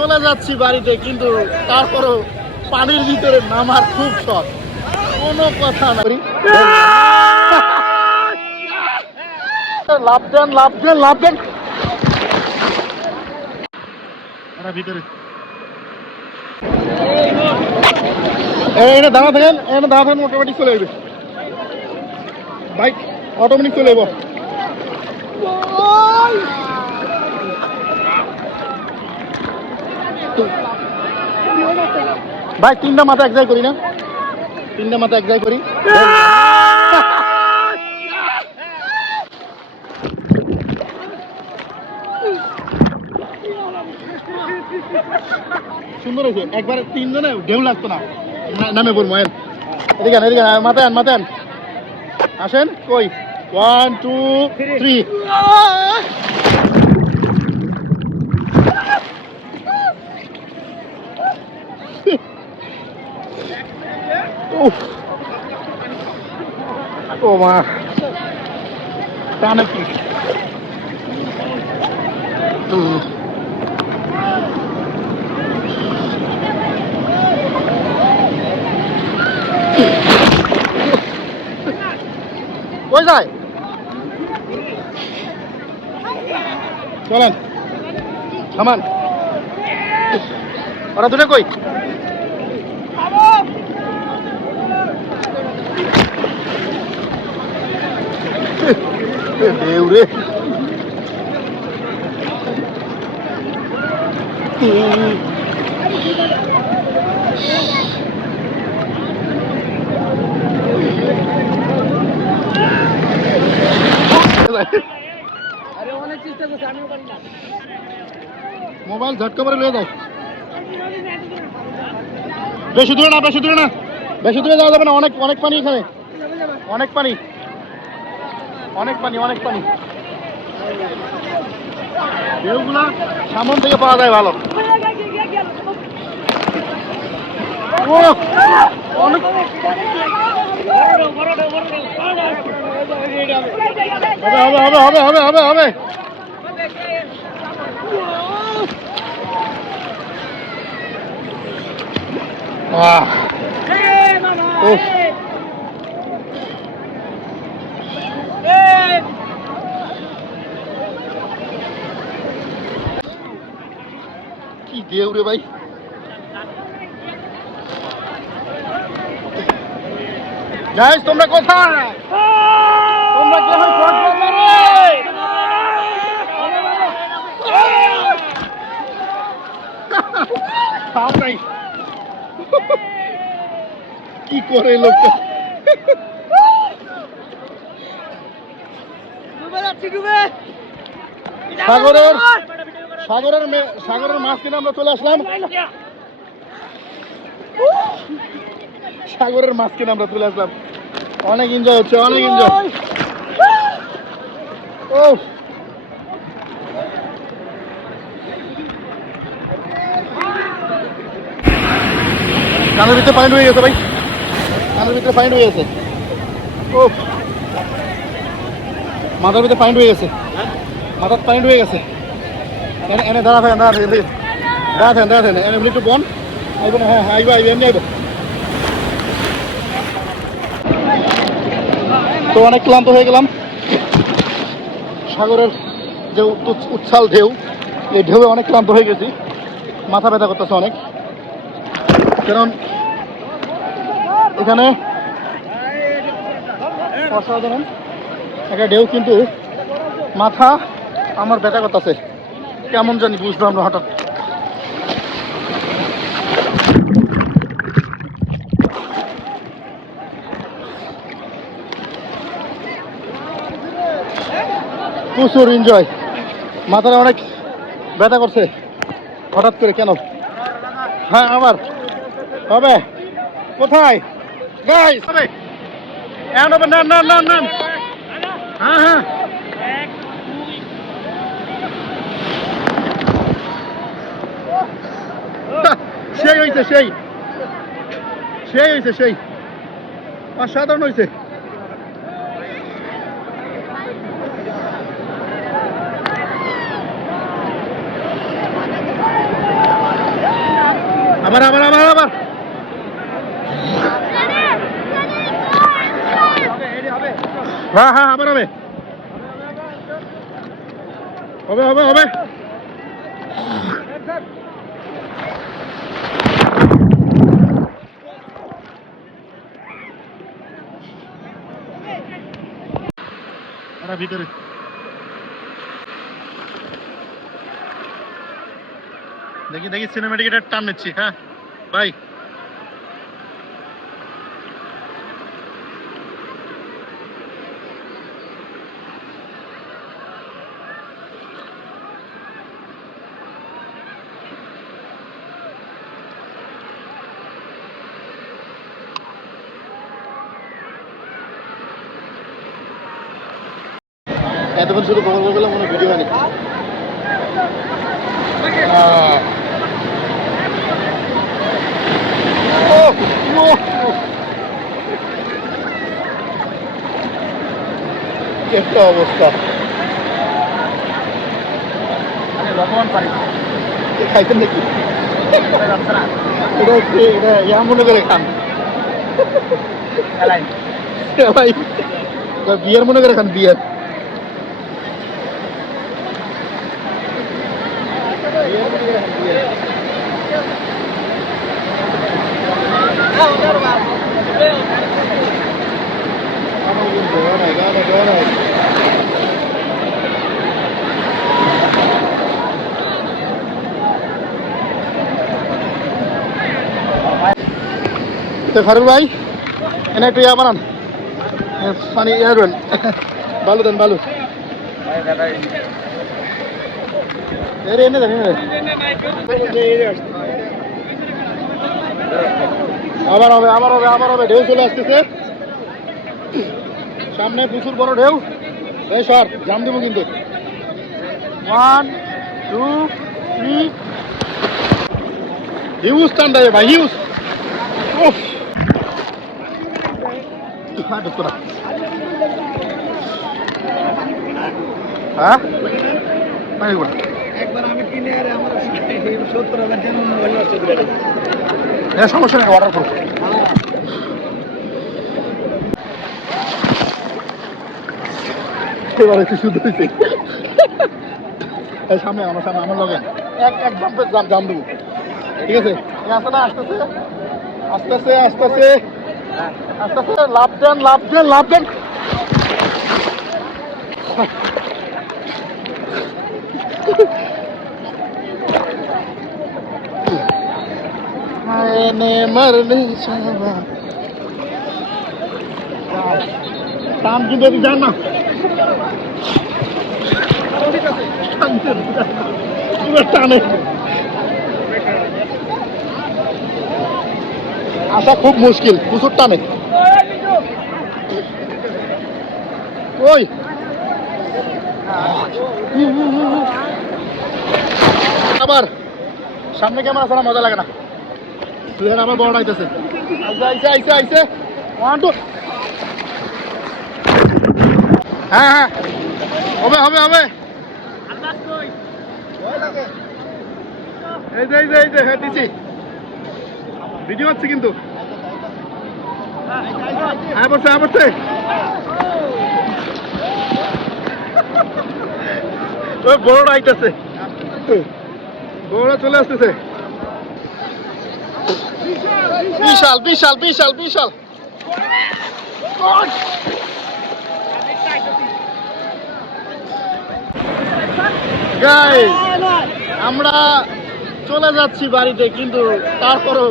চলে যাচ্ছি বাড়িতে, কিন্তু তারপরও পানির ভিতরে নামার খুব শখ, কোনো কথা না। লাভ দেন, লাভ দেন, লাভ দেন ভিতরে। এনে দাঁড়া থাকেন, এনে দাঁড়া থাকেন, অটোমেটিক চলে যাবে বাইক, অটোমেটিক চলে যাবো। ভাই তিনটা মাথা এক জায়গায় করি না, তিনটা মাথা এক জায়গায় করি। সুন্দর হয়েছে, একবারে তিনজনে ঢেউ লাগতো না, নামে বলবো। এদিকে এদিকে মাথায় আন, মাথায় আন, আসেন। কই 1 2 3। ও মা, টানে কি কই যায়, চলেন থামান। ওরা দুটো কই? ঢেউ রে, মোবাইল ঝটকা করে নিয়ে যাও। বেশি দূরে না, বেশি দূরে না, বেশি দূরে যাওয়া যাবে না, অনেক অনেক পানি এখানে, অনেক পানি, অনেক পানি, অনেক পানি। ঢেউগুলা সামন থেকে পাওয়া যায় ভালো। অনেক হবে হবে হবে হবে হবে হবে। কি ঢেউ রে ভাই, গাইস তোমরা কোথায়? তোমরা কি এখন কি করে লোকটা? সাগরের সাগরের সাগরের মাঝখানে আমরা চলে আসলাম, সাগরের মাঝখানে আমরা চলে আসলাম। অনেক এনজয় হচ্ছে, অনেক এনজয়। ও কানের ভিতরে পানি হয়ে গেছে ভাই, কানের ভিতরে পানি হয়ে গেছে। ও মাথার ভিতরে পানি হয়ে গেছে, মাথার পানি হয়ে গেছে। এনে দাঁড়া থাকেন, দাঁড়া থাকেন, দাঁড়া থাকেন, দাঁড়া থাকেন, এনে একটু বন আইব না। হ্যাঁ আইব আইব, এমনি আইব। তো অনেক ক্লান্ত হয়ে গেলাম, সাগরের যে উচ্ছ্বাল ঢেউ, এই ঢেউয়ে অনেক ক্লান্ত হয়ে গেছি, মাথা ব্যথা করতেছে অনেক। কারণ এখানে অসাধারণ একটা ঢেউ, কিন্তু মাথা আমার ব্যথা করতেছে, কেমন জানি বুঝলাম না হঠাৎ। প্রচুর এনজয়, মাথাটা অনেক ব্যথা করছে হঠাৎ করে, কেন? হ্যাঁ আবার হবে, কোথায় গাইস হবে? এখন হবে, নাম নাম নাম নাম। হ্যাঁ হ্যাঁ সেই হয়েছে, সেই সেই হয়েছে, সেই অসাধারণ হয়েছে। আবার আবার আবার আবার হ্যাঁ হ্যাঁ আবার হবে হবে হবে হবে ভিতরে দেখি দেখি সিনেমেটিক এটা টান নিচ্ছি হ্যাঁ ভাই এতক্ষণ শুধু খবর বললাম কোনো ভিডিও বানি একটা অবস্থা খাইতেন নাকি এটা হচ্ছে এটা ইয়া মনে করে খান ভাই বিয়ার মনে করে খান বিয়ার ফারুক ভাই এনে একটু ইয়া বানান পানি ইয়া দেন বালু দেন বালু এনে দেন আবার হবে আবার হবে আবার হবে ঢেউ চলে আসতেছে সামনে প্রচুর বড় ঢেউ এই সর জাম দেবো কিন্তু 1 2 3 হিউজ ঠান্ডা ভাই হিউজ হ্যাঁ একবার আমি কিনে আর আমার 70,000 সমস্যা নেই অর্ডার করবো এবার একটু শুদ্ধ হয়েছে সামনে আমার সামনে আমার লগে এক দাম দেবো ঠিক আছে আসতে না আসতেছে আস্তে আস্তে আস্তে আস্তে আস্তে লাভ দেন লাভ দেন লাভ দেন টান কিন্তু যান না টানে আসা খুব মুশকিল প্রচুর টানে ওই আবার সামনে ক্যামেরা ছাড়া মজা লাগে না তুই আমার বড় আইতেছে আইসে আইসে আইসে 1 2 হ্যাঁ হ্যাঁ হবে হবে হবে এই যে এই যে হ্যাঁ দিছি ভিডিও হচ্ছে কিন্তু হ্যাঁ বসে হ্যাঁ বসে ওই বড়টা আইতেছে বড় চলে আসতেছে বিশাল বিশাল বিশাল বিশাল গাইস আমরা চলে যাচ্ছি বাড়িতে কিন্তু তারপরও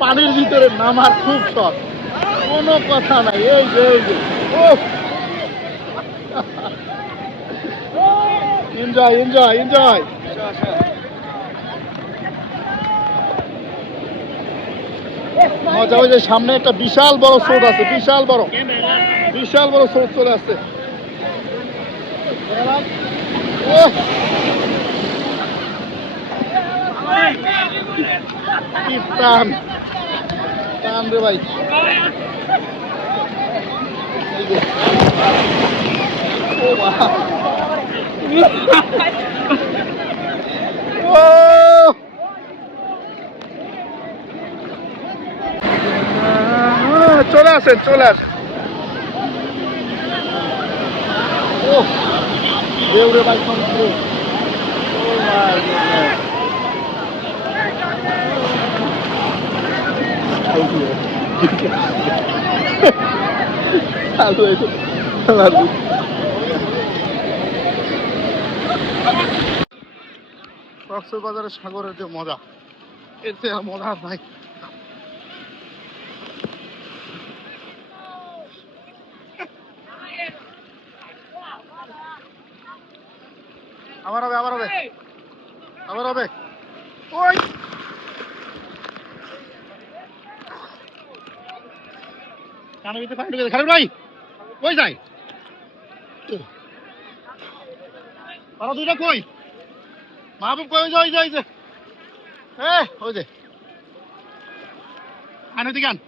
পানির ভিতরে নামার খুব শখ কোনো কথা নাই এই যে এনজয় এনজয় এনজয় মজা ওই যে সামনে একটা বিশাল বড় স্রোত আছে বিশাল বড় স্রোত চলে আসছে কি টান টান রে ভাই আসেন চলে আসেন। ও দেউরে ভাই সমুদ্র। ও মাই গডনেস। কক্সবাজারের সাগরের যে মজা, এর চেয়ে মজা আর নাই। আবার হবে, আবার হবে, আবার হবে। ওই কানের ভিতরে পানি ঢুকে গেছে। খালিদ ভাই কই যায়? তারা দুইটা কই? মাহবুব কই? ওই যে ওই যে ওই যে আন ওদিকে আন।